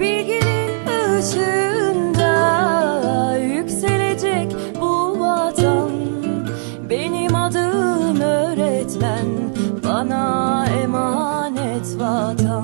Bilginin ışığında yükselecek bu vatan. Benim adım öğretmen bana emanet vatan.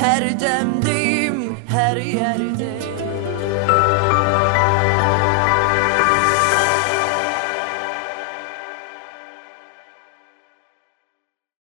Her demdeyim her yerde